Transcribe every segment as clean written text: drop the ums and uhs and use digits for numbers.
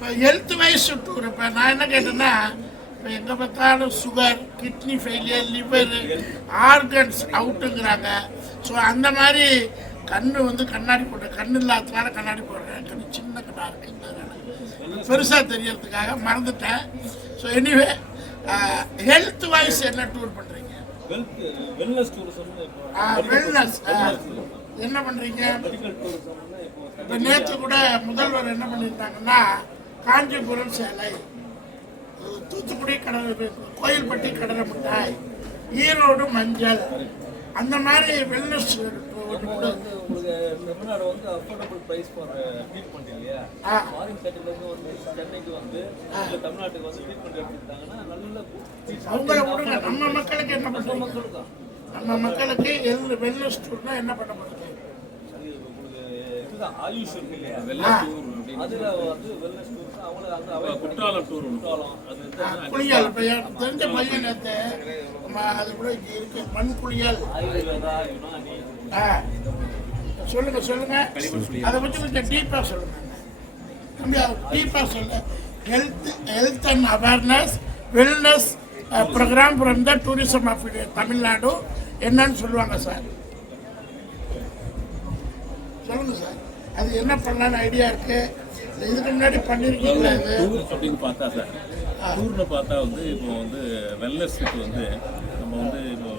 இப்போ health wise tour இப்போ நான் என்ன கேட்டேன்னா இப்போ எங்கே பார்த்தாலும் sugar, kidney failure, liver, organs அவுட்டுங்கிறாங்க. ஸோ அந்த மாதிரி கண்ணு வந்து கண்ணாடி போட்டேன், கண்ணு இல்லாததுனால கண்ணாடி போடுறேன். கண்ணு சின்ன கண்ணாக இருக்குங்கிறதுனால பெருசாக தெரியறதுக்காக மறந்துட்டேன். ஸோ எனிவே ஹெல்த் வைஸ் என்ன டூர் பண்ணுறீங்க? வெல்னஸ் என்ன பண்ணுறீங்க? இப்போ நேற்று கூட முதல்வர் என்ன பண்ணியிருந்தாங்கன்னா காஞ்சிபுரம் சேலை, தூத்துக்குடி கடலை, கோயில்பட்டி கடலை மிட்டாய், ஈரோடு மஞ்சள், அந்த மாதிரி வெல்னஸ் அவங்கள விடுங்க. நம்ம மக்களுக்கு என்ன பண்ணுறோம்? நம்ம மக்களுக்கு வெல்னஸ் டூர்னா என்ன பண்ண போகிறது? ஆயுஷ் இருக்கு இல்லையா, அதுல வந்து வெல்னஸ் டூர் குற்றாலம் டூர், குளியல் தெரிஞ்ச பையன் நேற்று அது கூட இருக்கு, மண் குளியல். சொல்லுங்க சொல்லுங்க, அதை பற்றி கொஞ்சம் டீப்பாக சொல்லுங்க தம்பி, டீப்பாக சொல்லுங்க. Health and awareness wellness program from the tourism of Tamil Nadu என்னன்னு சொல்லுவாங்க சார், சொல்லுங்க சார். அது என்ன பண்ணலான்னு ஐடியா இருக்கு? இதுக்கு முன்னாடி பண்ணிருக்கீங்களா? டூர் அப்படின்னு பார்த்தா சார், டூர்னு பார்த்தா வந்து இப்போ வந்து வெல்னஸுக்கு வந்து நம்ம வந்து இப்போ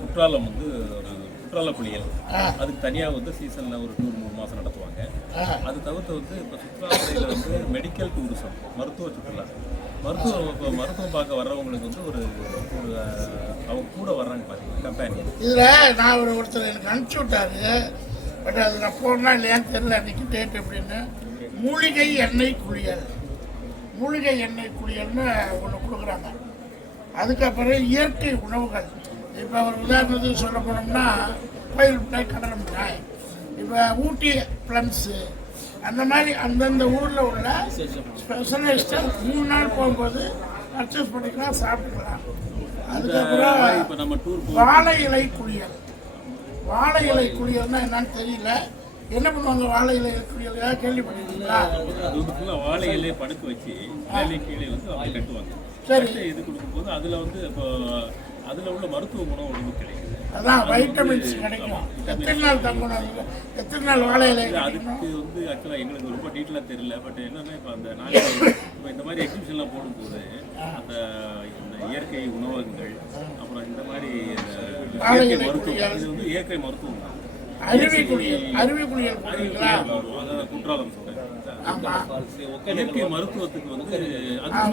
குற்றாலம் வந்து ஒரு குற்றால குளியல், அதுக்கு தனியாக வந்து சீசனில் ஒரு 2-3 மாதம் நடத்துவாங்க. அது தவிர்த்து வந்து இப்போ சுற்றுலாத்துறையில் வந்து மெடிக்கல் டூரிசம், மருத்துவ சுற்றுலா, மருத்துவம் பார்க்க வர்றவங்களுக்கு வந்து ஒரு அவங்க கூட வர்றாங்க பார்த்தீங்கன்னா கம்பெனி. இதில் நான் ஒருத்தர் எனக்கு அனுப்பிச்சி விட்டாரு, பட் அது நான் போனா இல்லையான்னு தெரியல அன்றைக்கி டேட் எப்படின்னு. மூலிகை எண்ணெய் குளியல், மூலிகை எண்ணெய் குளியல்னு ஒன்று கொடுக்குறாங்க. அதுக்கப்புறம் இயற்கை உணவுகள், இப்போ ஒரு உதாரணத்துக்கு சொல்ல போனோம்னா கோயில் மிட்டாய், கடலை மிட்டாய், இப்போ ஊட்டி ப்ளம்ஸு, அந்த மாதிரி அந்தந்த ஊரில் உள்ள ஸ்பெஷலிஸ்ட்டை 3 நாள் போகும்போது பர்ச்சேஸ் பண்ணிக்கலாம், சாப்பிட்டுக்கலாம். அதுக்கப்புறம் இப்போ நம்ம டூர் வாழை இலை குளியல், வாழை இலை குளியல்னா என்னன்னு தெரியல, என்ன பண்ணுவாங்க வாழை இலை குளியல் கேள்விப்பட்டிருக்கீங்களா? வாழை இலையை படுக்க வச்சு கீழே வந்து அவங்க கட்டுவாங்க. சரி, இது கொடுக்கும்போது அதில் வந்து இப்போ அதில் உள்ள மருத்துவ குணம் உடம்பு கிடைக்குது, அதான் வைட்டமின்ஸ் கிடைக்கும். எத்தனை நாள் தங்கணும், எத்தனை நாள் வாழை இலை? அதுக்கு வந்து ஆக்சுவலாக எங்களுக்கு ரொம்ப டீட்டெயிலாக தெரியல. பட் என்னன்னா இப்போ அந்த நாங்கள் இப்போ இந்த மாதிரி எக்ஸிபிஷன்லாம் போடும்போது அந்த இயற்கை உணவகங்கள், அப்புறம் இந்த மாதிரி இயற்கை மருத்துவம், இது வந்து இயற்கை மருத்துவம் தான். அருவி குளியல், அருவி குளியல் போடுறீங்களா? அதாவது குற்றாலம் சொல்கிறேன், இயற்கை மருத்துவத்துக்கு வந்து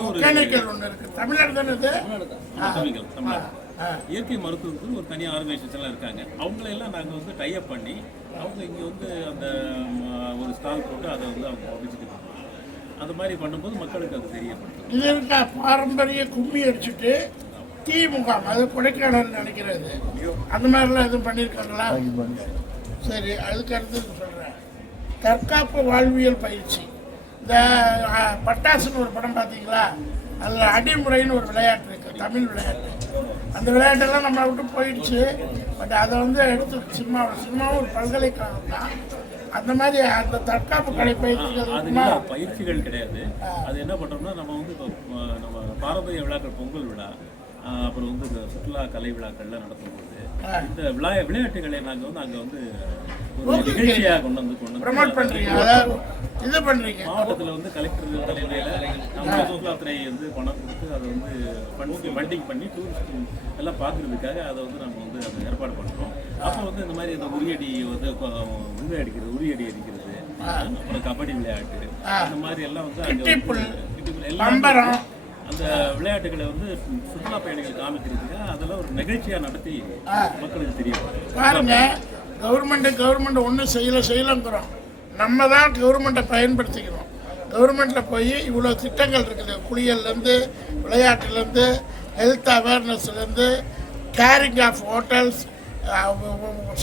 ஒகேனக்கல் ஒன்று இருக்கு, தமிழ்நாடு தானே இது? தமிழ்நாடு இயற்கை மருத்துவத்துக்கு ஒரு தனி ஆர்கனைசேஷன்லாம் இருக்காங்க. அவங்களெல்லாம் நாங்கள் வந்து டைப் பண்ணி அவங்க இங்கே வந்து அந்த ஒரு ஸ்டால் போட்டு அதை வந்து அவங்க பப்ளிசிட்டி பண்ணுவாங்க. அந்த மாதிரி பண்ணும்போது மக்களுக்கு அது தெரியப்படுத்தும். இது இருக்கா பாரம்பரிய கும்மி அடிச்சுட்டு தீ முகாம், அது கொடைக்கானல் நினைக்கிறது, அந்த மாதிரிலாம் எதுவும் பண்ணியிருக்காங்களா? சரி, அதுக்கு அடுத்தது சொல்கிறேன், தற்காப்பு வாழ்வியல் பயிற்சி. இந்த பட்டாசுன்னு ஒரு படம் பார்த்தீங்களா? அதில் அடிமுறைன்னு ஒரு விளையாட்டு இருக்குது, தமிழ் விளையாட்டு. அந்த விளையாட்டெல்லாம் நம்மளை விட்டு போயிடுச்சு. பட் அதை வந்து எடுத்து சினிமாவும் ஒரு பல்கலைக்கழகம் தான். அந்த மாதிரி அந்த தற்காப்பு கலை பயிற்சிகள் கிடையாது. அது என்ன பண்ணுறோம்னா நம்ம வந்து இப்போ நம்ம பாரம்பரிய விழாக்கள், பொங்கல் விழா, அப்புறம் வந்து இந்த சுற்றுலா கலை விழாக்கள்லாம் நடத்தும்போது இந்த விளையாட்டுகளை நாங்கள் வந்து அங்கே வந்து ஒரு நிகழ்ச்சியாக கொண்டு வந்து ப்ரமோட் பண்ணுறீங்க, இது பண்ணுறீங்க. மாவட்டத்தில் வந்து கலெக்டர் தலைமையில் நம்ம சுற்றுலாத்துறை வந்து பணம் கொடுத்து அதை வந்து ஃபண்டிங் பண்ணி டூரிஸ்ட் எல்லாம் பார்க்குறதுக்காக அதை வந்து நம்ம வந்து அதை ஏற்பாடு பண்ணுறோம். அப்போ வந்து இந்த மாதிரி இந்த உரியடி வந்து உரியடி அடிக்கிறது, அப்புறம் கபடி விளையாட்டு, அந்த மாதிரி எல்லாம் வந்து அங்கே எல்லாம் அந்த விளையாட்டுகளை வந்து சுற்றுலா பயணிகள் காமிக்கிறதுக்கு அதெல்லாம் ஒரு நிகழ்ச்சியாக நடத்தி மக்களுக்கு தெரியும். பாருங்க, கவர்மெண்ட் ஒன்றும் செய்யலைங்கிறோம், நம்ம தான் கவர்மெண்ட்டை பயன்படுத்திக்கிறோம். கவர்மெண்ட்டில் போய் இவ்வளோ திட்டங்கள் இருக்குது, குளியல்லேருந்து விளையாட்டுலேருந்து ஹெல்த் அவேர்னஸ்லேருந்து கேரிங் ஆஃப் ஹோட்டல்ஸ்,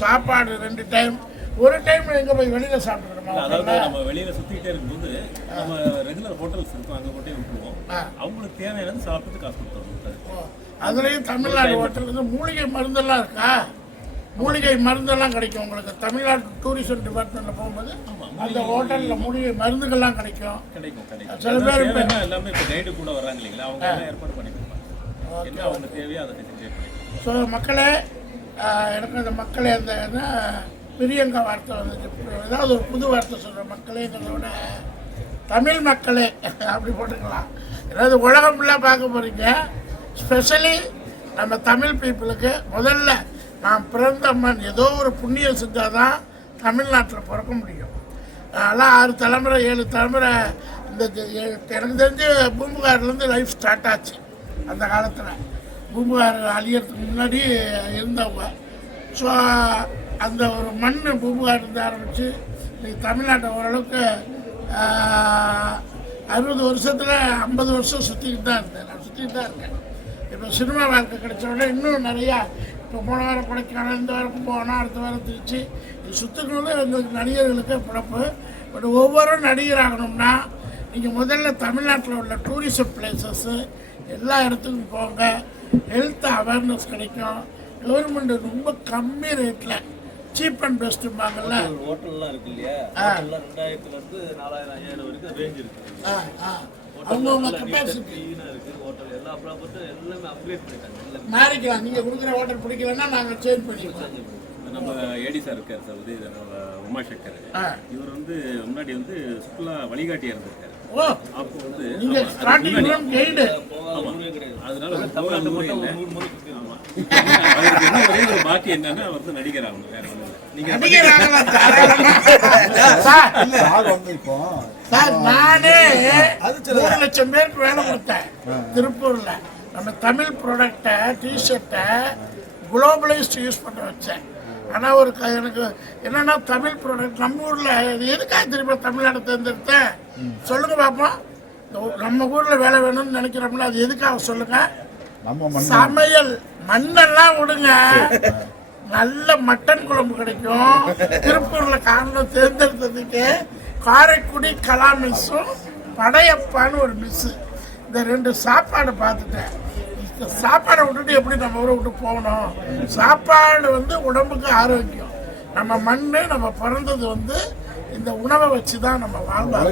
சாப்பாடு 2 டைம், ஒரு டைம் எங்கே போய் வெளியில் சாப்பிட்டுக்கணுமா? அதாவது நம்ம வெளியில் சுற்றிக்கிட்டே இருக்கும்போது நம்ம ரெகுலர் ஹோட்டல்ஸ் இருக்கும், அங்கே போட்டே விட்டுருவோம். அவங்களுக்கு தேவையானது சாப்பிட்டு காசு கொடுத்துருவோம். அதுலேயும் தமிழ்நாடு ஹோட்டல் வந்து மூலிகை மருந்தெல்லாம் இருக்கா? மூலிகை மருந்தெல்லாம் கிடைக்கும் உங்களுக்கு. தமிழ்நாடு டூரிசம் டிபார்ட்மெண்ட்டில் போகும்போது அந்த ஹோட்டலில் மூலிகை மருந்துகள்லாம் கிடைக்கும். சில பேர் எல்லாமே இப்போ கைடு கூட வர்றாங்க இல்லைங்களா, அவங்க எல்லாம் ஏற்பாடு பண்ணி கொடுப்பாங்க. என்ன அவங்க தேவையோ அதை செஞ்சு. ஸோ மக்களே, எனக்கு அந்த மக்களே அந்த பிரியங்கா வார்த்தை வந்துச்சு. ஏதாவது ஒரு புது வார்த்தை சொல்கிற மக்களேங்கிறத விட தமிழ் மக்களே அப்படி போட்டுக்கலாம். ஏதாவது உலகம் ஃபுல்லாக பார்க்க போகிறீங்க. ஸ்பெஷலி நம்ம தமிழ் பீப்புளுக்கு முதல்ல நான் பிறந்த மண் ஏதோ ஒரு புண்ணியம் செஞ்சால் தான் தமிழ்நாட்டில் பிறக்க முடியும். அதெல்லாம் 6 தலைமுறை 7 தலைமுறை இந்த எனக்கு தெரிஞ்சு பூம்புகார்லேருந்து லைஃப் ஸ்டார்ட் ஆச்சு. அந்த காலத்தில் பூம்புகார் அழியறதுக்கு முன்னாடி இருந்தவங்க. ஸோ அந்த ஒரு மண் பூம்புகார் இருந்து ஆரம்பித்து இன்றைக்கி தமிழ்நாட்டை ஓரளவுக்கு 60 வருஷத்தில் 50 வருஷம் சுற்றிக்கிட்டு தான் இருந்தேன். நான் சுற்றிக்கிட்டு தான் இருக்கேன். இப்போ சினிமா வாழ்க்கை கிடைச்சோடனே இன்னும் நிறையா, இப்போ போன வாரம் கொடைக்கானல், இந்த வாரம் போனால் அடுத்த வாரம் திருச்சி, இது சுற்றுறது எங்களுக்கு நடிகர்களுக்கு பிறப்பு. பட் ஒவ்வொரு நடிகர் ஆகணும்னா நீங்கள் முதல்ல தமிழ்நாட்டில் உள்ள டூரிசம் பிளேசஸ்ஸு எல்லா இடத்துக்கும் போங்க. ஹெல்த் அவேர்னஸ் கிடைக்கும். கவர்மெண்ட் ரொம்ப கம்மி ரேட்டில் சீப் அண்ட் பெஸ்ட்டும்பாங்கல்ல. ஹோட்டல்லாம் இருக்கு இல்லையா, 2000லேருந்து 4000 5000 வரைக்கும் ரேஞ்ச் இருக்குது. அவங்கவுங்க கெப்பாசிட்டி இருக்குது. ஹோட்டல் எல்லா ப்ராப்பர்ட்டும் எல்லாமே அப்கிரேட் பண்ணிட்டாங்க. மாறிக்கலாம். நீங்கள் கொடுக்குற ஹோட்டல் பிடிக்கலன்னா நாங்கள் சேஞ்ச் பண்ணிக்கலாம். நம்ம ஏடி சார் இருக்கார் சார், உதய உமாசங்கர். இவர் வந்து முன்னாடி வந்து சுற்றுலா வழிகாட்டியாக இருந்திருக்காரு. அப்போ வந்து நீங்கள் ஸ்டார்டிங் கைடு. அதனால பாக்கி என்னன்னா வந்து நடிகர் ஆகணும். வேற ஒன்றும் சார், நானே 3 லட்சம் பேருக்கு வேலை கொடுத்தேன் திருப்பூர்ல. நம்ம தமிழ் ப்ராடக்டை டிஷர்ட்டை குளோபலைஸ்ட் யூஸ் பண்ண வச்சேன். ஆனால் ஒரு எனக்கு என்னன்னா தமிழ் ப்ராடக்ட் நம்ம ஊரில் எதுக்காக திரும்ப தமிழ்நாடு தேர்ந்தெடுத்தேன் சொல்லுங்க பார்ப்போம். நம்ம ஊரில் வேலை வேணும்னு நினைக்கிறோம்ல, அது எதுக்காக சொல்லுங்க. சமையல் மண்ணெல்லாம் விடுங்க, நல்ல மட்டன் குழம்பு கிடைக்கும். திருப்பூரில் காரணம் தேர்ந்தெடுத்ததுக்கு காரைக்குடி கலா மிஸ்ஸும் படையப்பான்னு ஒரு மிஸ்ஸு, இந்த 2 சாப்பாடு பார்த்துட்டேன். சாப்பாடை விட்டுட்டு எப்படி நம்ம ஊரை விட்டு போகணும். சாப்பாடு வந்து உடம்புக்கு ஆரோக்கியம். நம்ம மண், நம்ம பிறந்தது வந்து இந்த உணவை வச்சு தான் நம்ம வாழ்வோம்.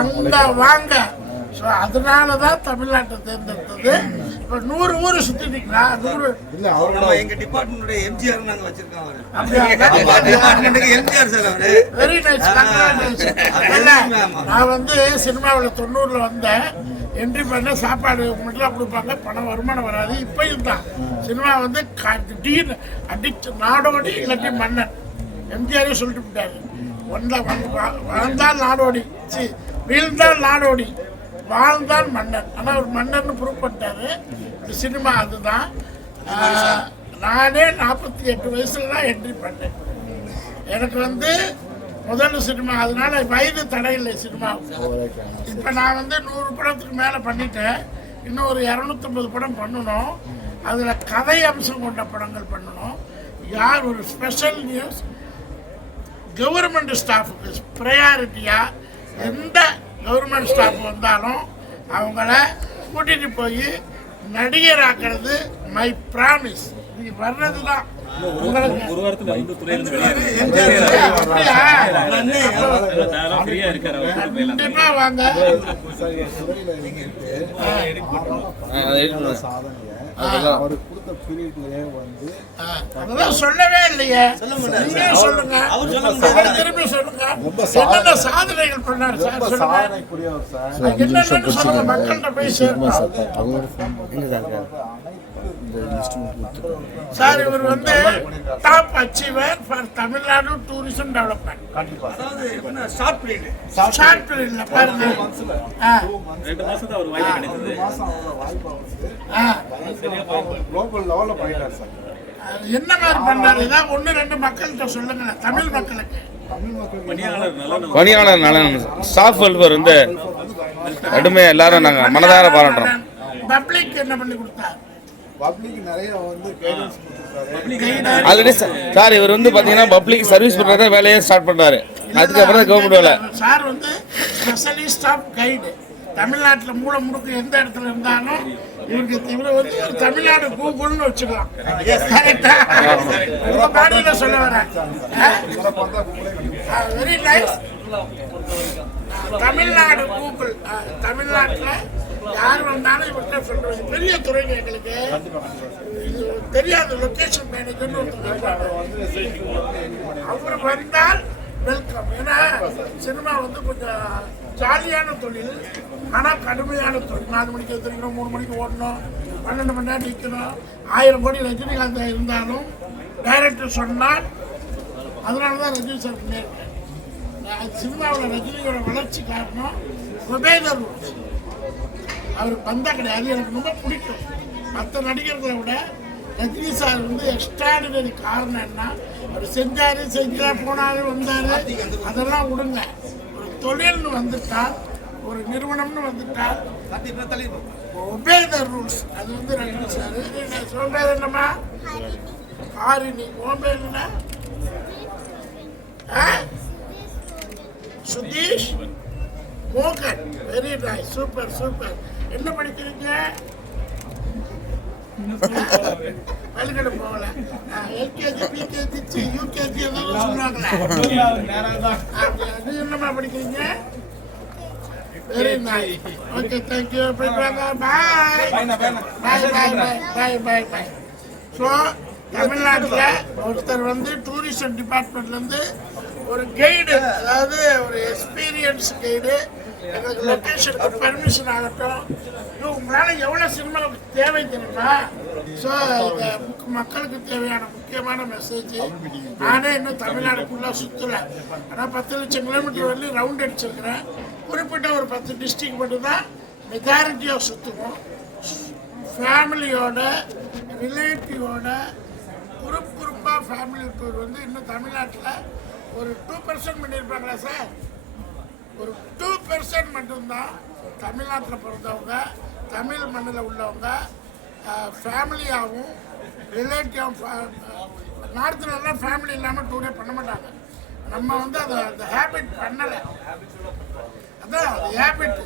அங்கே வாங்க. ஸோ அதனால தான் தமிழ்நாட்டை தேர்ந்தெடுத்தது. இப்போ 100 ஊர் சுற்றிட்டீங்களா? 100 எங்கள் டிபார்ட்மெண்ட்டுடைய எம்ஜிஆர் நாங்கள் வச்சிருக்கோம். Very nice. நான் வந்து சினிமாவில் 90ல் வந்தேன். என்ட்ரி பண்ண சாப்பாடு மட்டும் கொடுப்பாங்க, பணம் வருமானம் வராது. இப்பயும் தான் சினிமா வந்து திடீர்னு அடிச்சு நாடோடி இல்லாட்டி மன்னன். எம்ஜிஆரே சொல்லிட்டு விட்டாரு, வாழ்ந்தால் நாடோடி, வீழ்ந்தால் நாடோடி, வாழ்ந்தான் மன்னன். ஆனால் ஒரு மன்னர்னு ப்ரூவ் பண்ணிட்டாரு. சினிமா அதுதான். நானே 48 வயசுல தான் என்ட்ரி பண்ணேன். எனக்கு வந்து முதல் சினிமா, அதனால வயது தடையில்லை சினிமாவுக்கு. இப்போ நான் வந்து 100 படத்துக்கு மேலே பண்ணிட்டேன். இன்னும் ஒரு 250 படம் பண்ணணும். அதில் கதை அம்சம் கொண்ட படங்கள் பண்ணணும். யார் ஒரு ஸ்பெஷல் நியூஸ் கவர்மெண்ட் ஸ்டாஃபுக்கு ப்ரையாரிட்டியாக எந்த கவர்மெண்ட் ஸ்டாஃப் வந்தாலும் அவங்கள கூட்டிகிட்டு போய் நடிகர் ஆக்கிறது மை ப்ராமிஸ். நீங்கள் வர்றது தான் உங்களுக்கு. ஒரு வாரத்தில் வந்து துறையிலிருந்து கண்டிப்பா வாங்க. அதெல்லாம் சொல்லவே இல்லையே. சொல்லுங்க, திரும்பி சொல்லுங்க. என்னென்ன சாதனைகள் பண்ணாரு சார் சொல்லுங்க. என்னென்னு சொல்லுங்க, மக்கள்கிட்ட போய் சேருங்க சார். இவர் வந்து top achiever for Tamil Nadu tourism development. Short பீரியட்ல பாருங்க 2 மாசம் அவர் வாய்ப்பு கிடைச்சது. என்ன மாதிரி பண்ணாரு? ஏதாவது 1-2 மக்கள்கிட்ட சொல்லுங்களேன், தமிழ் மக்களுக்கு. பணியாளர் நலன், ஸ்டாஃப் வெல்ஃபேர் வந்து கடுமையா எல்லாரும் நாங்க மனதார பாராட்டுறோம். பப்ளிக் என்ன பண்ணி கொடுத்தாரு? ஆல்ரெடி சார் இவர் வந்து பாத்தீங்கன்னா பப்ளிக் சர்வீஸ் பண்றத வேலையை ஸ்டார்ட் பண்றாரு. அதுக்கப்புறம் தான் கவர்மெண்ட் வேலை. சார் வந்து ஸ்பெஷலிஸ்ட் ஆஃப் கைடு. தமிழ்நாட்டில் மூல முடுக்கு எந்த இடத்துல இருந்தாலும் இவருக்கு இவரை வந்து ஒரு தமிழ்நாடு கூகுள்னு வச்சுக்கலாம். கரெக்டா? உங்க பாடியில சொல்ல வரேன். Very nice. தமிழ்நாடு கூகுள். தமிழ்நாட்டில் யார் வந்தாலும் இவர்கிட்ட சொல்றது பெரிய துறைங்க. எங்களுக்கு இது தெரியாத லொகேஷன் மேனேஜர்னு ஒருத்தர் அவர் வந்தால் வெல்கம். ஏன்னா சினிமா வந்து கொஞ்சம் ஜாலியான தொழில், ஆனால் கடுமையான தொழில். 4 மணிக்கு எழுந்திரிக்கணும், 3 மணிக்கு ஓடணும், 12 மணி நேரம் நிற்கணும். 1000 கோடி ரஜினிகாந்த் இருந்தாலும் டைரக்டர் சொன்னால், அதனால தான் ரஜினி சார் பண்ணியிருக்கேன். சினிமாவில் ரஜினியோட வளர்ச்சி காரணம் ஒபேதர் ரூல்ஸ். அவர் பந்தா கிடையாது. எனக்கு ரொம்ப பிடிக்கும். மற்ற நடிகர்களை விட ரஜினி சார் வந்து எக்ஸ்ட்ராடினரி. காரணம் என்ன? அவர் செஞ்சார் போனாரு வந்தார், அதெல்லாம் விடுங்க. ஒரு தொழில்னு வந்துட்டால், ஒரு நிறுவனம்னு வந்துட்டால் ஒபே த ரூல்ஸ். அது வந்து ரஜினி சார். சொல்றது என்னம்மா? ஹாரினி. உன் பேர் என்ன? சுதீஷ் மோகன். Very nice. Super super. என்ன படிக்கிறீங்க? பள்ளிக்கூட போகல. எல்கேஜி, பிகேஜி, யூகேஜி எல்லாம் சொல்லுவாங்களே. அது என்னமா படிக்கிறீங்க? Very nice. Okay, thank you. Bye bye bye bye bye. So தமிழ்நாட்டில் ஒருத்தர் வந்து டூரிசம் டிபார்ட்மெண்ட்லேருந்து ஒரு கைடு, அதாவது ஒரு எக்ஸ்பீரியன்ஸ் கைடு, எங்களுக்கு லொக்கேஷனுக்கு பர்மிஷன் ஆகட்டும். உங்களால் எவ்வளோ சினிமாவுக்கு தேவை தெரியுமா? ஸோ இந்த மக்களுக்கு தேவையான முக்கியமான மெசேஜ். நானே இன்னும் தமிழ்நாடு ஃபுல்லாக சுற்றலை. ஆனால் 10 லட்சம் கிலோமீட்டர் வரலையும் ரவுண்ட் அடிச்சிருக்கிறேன். குறிப்பிட்ட ஒரு 10 டிஸ்ட்ரிக்ட் மட்டும் தான் மெஜாரிட்டியாக சுற்றுவோம். ஃபேமிலியோட, ரிலேட்டிவோட, குரூப்பாக ஃபேமிலி டூர் வந்து இன்னும் தமிழ்நாட்டில் ஒரு 2% பண்ணியிருப்பாங்களா சார்? ஒரு 2% மட்டும்தான் தமிழ்நாட்டில் பிறந்தவங்க, தமிழ் மண்ணில் உள்ளவங்க, ஃபேமிலியாகவும் ரிலேட்டிவாகவும். நார்த்துலலாம் ஃபேமிலி இல்லாமல் டூரே பண்ண மாட்டாங்க. நம்ம வந்து அதை அந்த ஹேபிட் பண்ணலை. அதான் அது ஹேபிட்.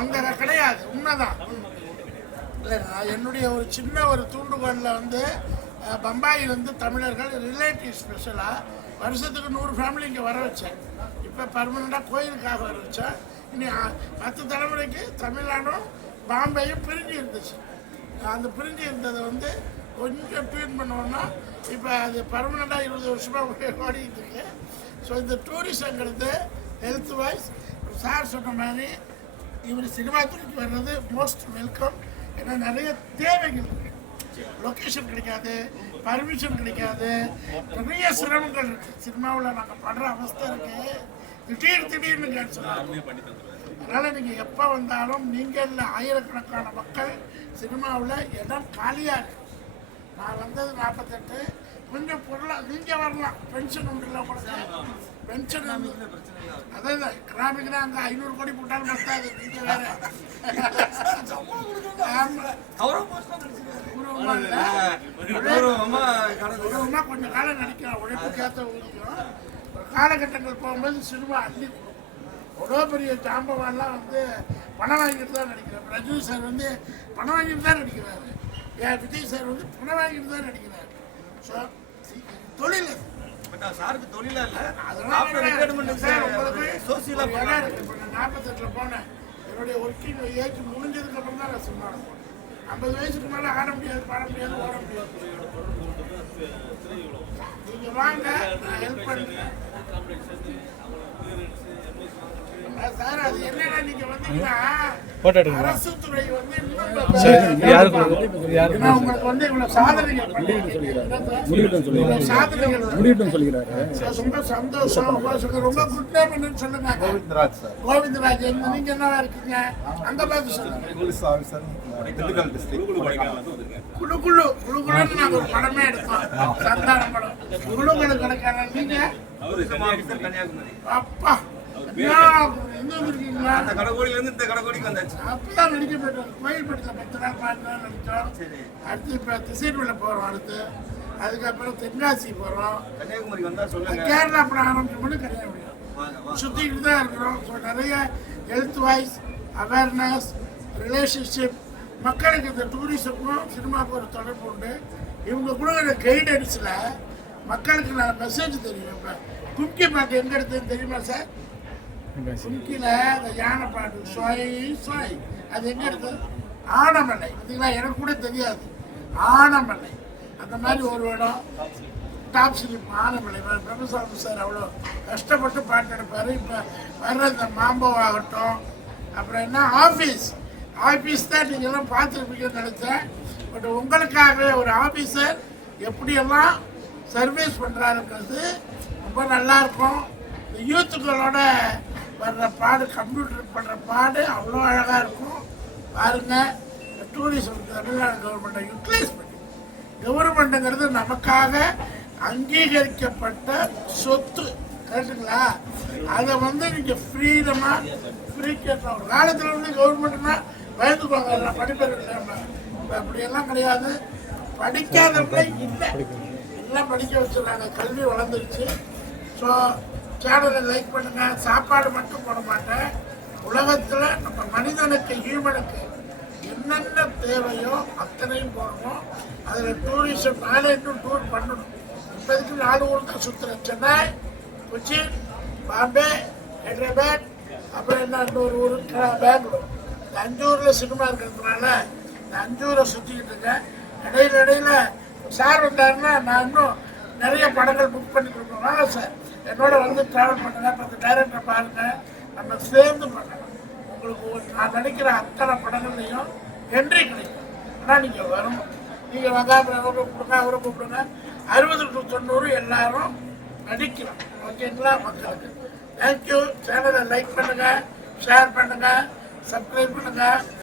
அங்கே கிடையாது. உண்மைதான். இல்லை, நான் என்னுடைய ஒரு சின்ன ஒரு தூண்டுகோலில் வந்து பம்பாயிலேருந்து தமிழர்கள் ரிலேட்டிவ் ஸ்பெஷலாக வருஷத்துக்கு 100 ஃபேமிலி இங்கே வர வச்சேன். இப்போ பர்மனெண்ட்டாக கோயிலுக்காக வர வச்சேன். இனி 10 தலைமுறைக்கு தமிழ்நாடும் பாம்பேயும் பிரிஞ்சு இருந்துச்சு. அந்த பிரிஞ்சு இருந்ததை வந்து கொஞ்சம் ட்வீட் பண்ணுவோம்னா இப்போ அது பர்மனெண்ட்டாக 20 வருஷமாக ஓடிக்கிட்டு இருக்கு. ஸோ இந்த டூரிசங்கிறது ஹெல்த் வைஸ் சார் சொன்ன மாதிரி இவர் சினிமா துறைக்கு வர்றது மோஸ்ட் வெல்கம். ஏன்னா நிறைய தேவைகள் இருக்குது. லொக்கேஷன் கிடைக்காது, பர்மிஷன் கிடைக்காது, நிறைய சிரமங்கள் இருக்குது. சினிமாவில் நாங்கள் படுற அவஸ்தை இருக்குது. திடீர்னு கேட்கலாம். அதனால் நீங்கள் எப்போ வந்தாலும் நீங்கள் இல்லை, ஆயிரக்கணக்கான மக்கள் சினிமாவில் இடம் காலியாக இருக்குது. நான் வந்தது 48. கொஞ்சம் பொருளாக நீங்கள் வரலாம். பென்ஷன் உண்டு இல்லை உங்களுக்கு? பென்ஷன் அதான் கிராமிக்கு அங்கே 500 கோடி போட்டாலும் பத்தாது. நீங்கள் வேறு கொஞ்சம் காலம் நடிக்கலாம். உழைப்புக்கேற்ற ஊதியம். ஒரு காலகட்டங்கள் போகும்போது சினிமா அள்ளி கொடுக்கும். அவ்வளோ பெரிய ஜாம்பவான்லாம் வந்து பணம் வாங்கிட்டு தான் நடிக்கிறார். ரஜினி சார் வந்து பணம் வாங்கிட்டு தான் நடிக்கிறாரு. விஜய் சார் வந்து பணம் வாங்கிட்டு தான் நடிக்கிறார். ஸோ தொழில் சாருக்கு தொழிலா இல்லை, அதெல்லாம் சோசியலாக பணம் இருக்குது. இப்போ நான் 48 போனேன். என்னுடைய ஒர்க்கிங் ஏஜ் முடிஞ்சதுக்கு அப்புறம் தான் நான் சினிமா போனேன். 50 வயசுக்கு மேலே ஆட முடியாது, பாட முடியாது, ஓட முடியாது. நீங்கள் வாங்க, நான் ஹெல்ப் பண்ணுறேன் சார். அது என்னன்னா நீங்கள் வந்தீங்கன்னா அரசு துறை வந்து உங்களுக்கு வந்து இவ்வளோ சாதனைகள் ரொம்ப சந்தோஷம். ரொம்ப குட் நேம் சொல்லுங்க. கோவிந்தராஜ். நீங்க என்னவா இருக்கீங்க? அந்த பார்த்து சொல்லுங்க. குழுக்குழுன்னு நாங்கள் ஒரு படமே எடுத்தோம். சந்தான படம். குழுக்களை கிடைக்காத நீங்க அப்பா எங்க இருக்கீங்களா? அந்த கடகோடியிலேருந்து இந்த கடகோடிக்கு வந்தாச்சு. அப்பதான் நடிக்க போயிட்டோம். கோயில் படத்தில் 10 நாள் 5 நாள் நடித்தோம். அடுத்து இப்போ திசைவில் போகிறோம். அடுத்து அதுக்கப்புறம் தென்காசி போகிறோம், கன்னியாகுமரி வந்தா சொல்லுங்க. கேரளா அப்புறம் ஆரம்பிச்சோம்னு கன்னியாகுமரி சுற்றிக்கிட்டு தான் இருக்கிறோம். ஸோ நிறைய ஹெல்த் வைஸ் அவேர்னஸ், ரிலேஷன்ஷிப், மக்களுக்கு இந்த டூரிசமும் சினிமாவுக்கு ஒரு தொடர்பு உண்டு. இவங்க கொடுக்குற கைடன்ஸில் மக்களுக்கு நான் மெசேஜ் தெரியும். இப்போ கும்கி பாட்டு எங்கே எடுத்ததுன்னு தெரியுமா சார்? கும்கியில் அந்த யானை பாட்டு சொய் சொய் அது எங்கே எடுத்தது? ஆனமலை. பார்த்தீங்களா, எனக்கு கூட தெரியாது. ஆனமலை அந்த மாதிரி ஒரு இடம் டாப் ஸ்லிப் ஆனமலை. பிரபுசாமி சார் அவ்வளோ கஷ்டப்பட்டு பாட்டு எடுப்பார். இப்போ வர்ற இந்த மாம்போ ஆகட்டும், அப்புறம் என்ன ஆஃபீஸ் தான் நீங்கள்லாம் பார்த்துருப்பீங்கன்னு நினச்சேன். பட் உங்களுக்காக ஒரு ஆஃபீஸர் எப்படியெல்லாம் சர்வீஸ் பண்ணுறாருங்கிறது ரொம்ப நல்லாயிருக்கும். இந்த யூத்துக்களோட வர்ற பாடு, கம்ப்யூட்டர் பண்ணுற பாடு அவ்வளோ அழகாக இருக்கும். பாருங்கள், டூரிசம் தமிழ்நாடு கவர்மெண்ட்டை யூட்டிலைஸ் பண்ணி, கவர்மெண்ட்டுங்கிறது நமக்காக அங்கீகரிக்கப்பட்ட சொத்து, கரெக்டுங்களா? அதை நீங்கள் ஃப்ரீடமாக கேட்கலாம். ஒரு காலத்தில் கவர்மெண்ட்னா பயந்துக்குவாங்க, எல்லாம் படிப்பது இல்லாமல். இப்போ அப்படியெல்லாம் கிடையாது. படிக்காதவங்களே இல்லை, எல்லாம் படிக்க வச்சுருக்காங்க. கல்வி வளர்ந்துருச்சு. ஸோ சேனலை லைக் பண்ணுங்கள். சாப்பாடு மட்டும் போட மாட்டேன். உலகத்தில் நம்ம மனிதனுக்கு, ஹியூமனுக்கு என்னென்ன தேவையோ அத்தனையும் போடணும். அதில் டூரிசம் நானே இன்னும் டூர் பண்ணணும். இப்போதைக்கு 4 ஊர் தான் சுற்றுறேன். சென்னை, கொச்சின், பாம்பே, ஹைதராபாத், அப்புறம் என்ன இன்னொரு ஊர் பெங்களூர். இந்த 5 ஊரில் சினிமா இருக்கிறதுனால இந்த 5 ஊரை சுற்றிக்கிட்டு இருக்கேன். இடையில சார் வந்தாருன்னா நான் இன்னும் நிறைய படங்கள் புக் பண்ணி கொடுப்பேன். வாங்க சார், என்னோட ட்ராவல் பண்ணுங்க. இப்போ அந்த டைரக்டரை பாருங்கள், நம்ம சேர்ந்து பண்ணலாம். உங்களுக்கு நான் நடிக்கிற அத்தனை படங்கள்லையும் என்ட்ரி கிடைக்கும். ஆனால் நீங்கள் வரணும். நீங்கள் வந்தா அவரை கூப்பிடுங்க. 60 to 90 எல்லாரும் நடிக்கலாம். ஓகேங்களா? மக்களுக்கு தேங்க்யூ. சேனலை லைக் பண்ணுங்கள், ஷேர் பண்ணுங்கள், சப்ஸ்கிரைப் பண்ணுங்கள்.